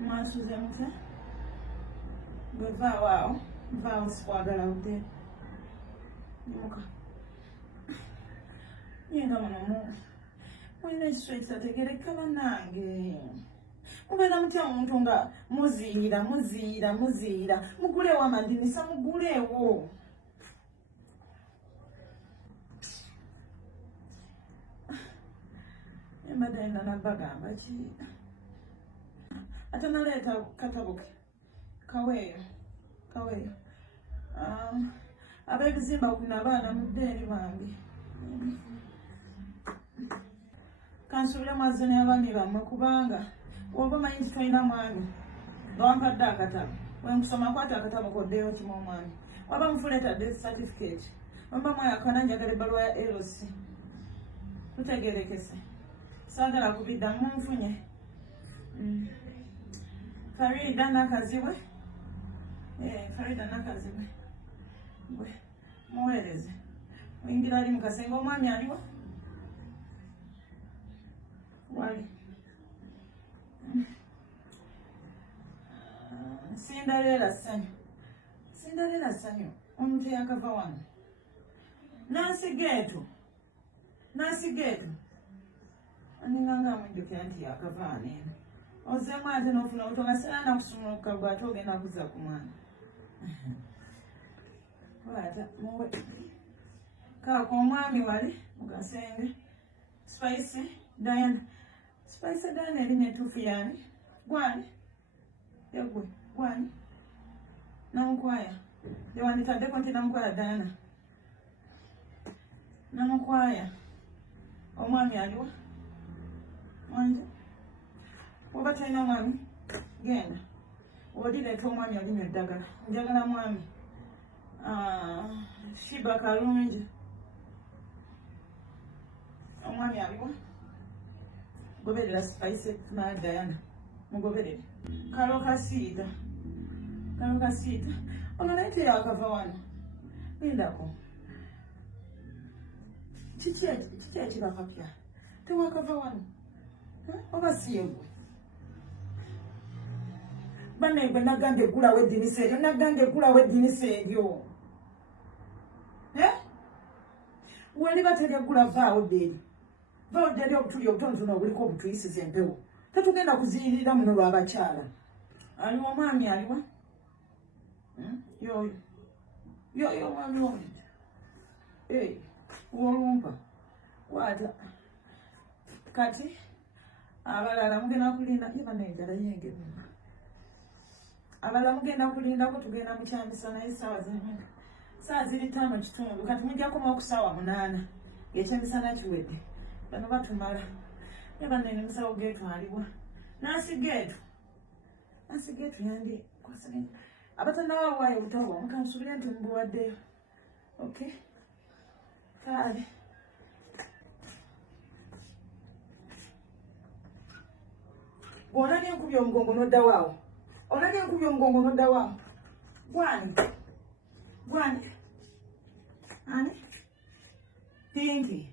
Mwasuze mutya? Bwe vaawo vaawo sikwagala budde. Muka. Yenga muno mulina ekiswa ekitategerekeka bannange. Mubeera mutya omuntu nga muziira. Muguleewo amadinisa muguleewo. Embadde nina nabbagamba ki? Ate naleeta katabo ke. Kaweeyo. Ab'ebizimba kuno abaana mudde eri bange. Kansuubire mwazze n'abaami bammwe kubanga oba omanyi nti tolina mwami nga wampadde akatabo. Wenkusoma kwata akatabo koddeyo kimu omwami. Waba mufuleeta death certificate. Wamba mwayakana njagala ebbaluwa ya LC. Tutegerekese. Saagala kubidda munfunye. Farida Nakazibwe. Farida Nakazibwe. Bwe muweereze. Oyingira ali mu kasenge omwami aliwo? Wali. Sindaleera ssanyu. Omuntu yakava wano. Nansigeetu. Aninganga amujjukira nti yakava wano eno. Ozzeemu ate n'ofuna obutonga sera nakusumuluka gwe ate ogenda kuzza ku mwana. Wata muwe. Kaako omwami wali mu kasenge. Spice Diana erinnya ettuufu yaani? Gwani? Yegwe, gwani? Namukwaya. Yewanditaddeko nti Namukwaya Diana. Namukwaya. Omwami aliwa? Wanje? Oba talina mwami? Genda. Odireeta omwami alinywa eddagala. Njagala mwami. Shiba Kalungi. Omwami aliwa? Goberera Spice na Diana. Mugoberere. Kalo kasiita. Ono naye teyakava wano. Lindako. Kiki ekibakapya? Tewakava wano. Oba si yegwe. Banne gwe nagambye eggulawo eddinisa eryo. Weliba teryaggula vaawo dderi. Vaawo dderi obutuli obutonotono obuliko obutuyisiza empewo. Tetugenda kuziyiririra muno lw'abakyala. Aliwo omwami aliwa? Yoyo omwami oyo. Wolumpa. Wata. Kati abalala mugenda kulinda iba n'enjala yenge. Abalala mugenda kulindako tugenda mu kyamisa naye ssaawa zino. Saa ziri 5:30 kati mujja koma ku ssaawa 8 ng'ekyemisana kiwedde. Bano batumala. Yaba nene musawo geetu aliwa. Nansi geetu yandi kwasane. Abatandawa wayo obutawa mukansubira nti mbuwaddeyo. Okay. Kale. Olabye nkubye omugongo n'odda waawo. Gwani? Ani? Pinky.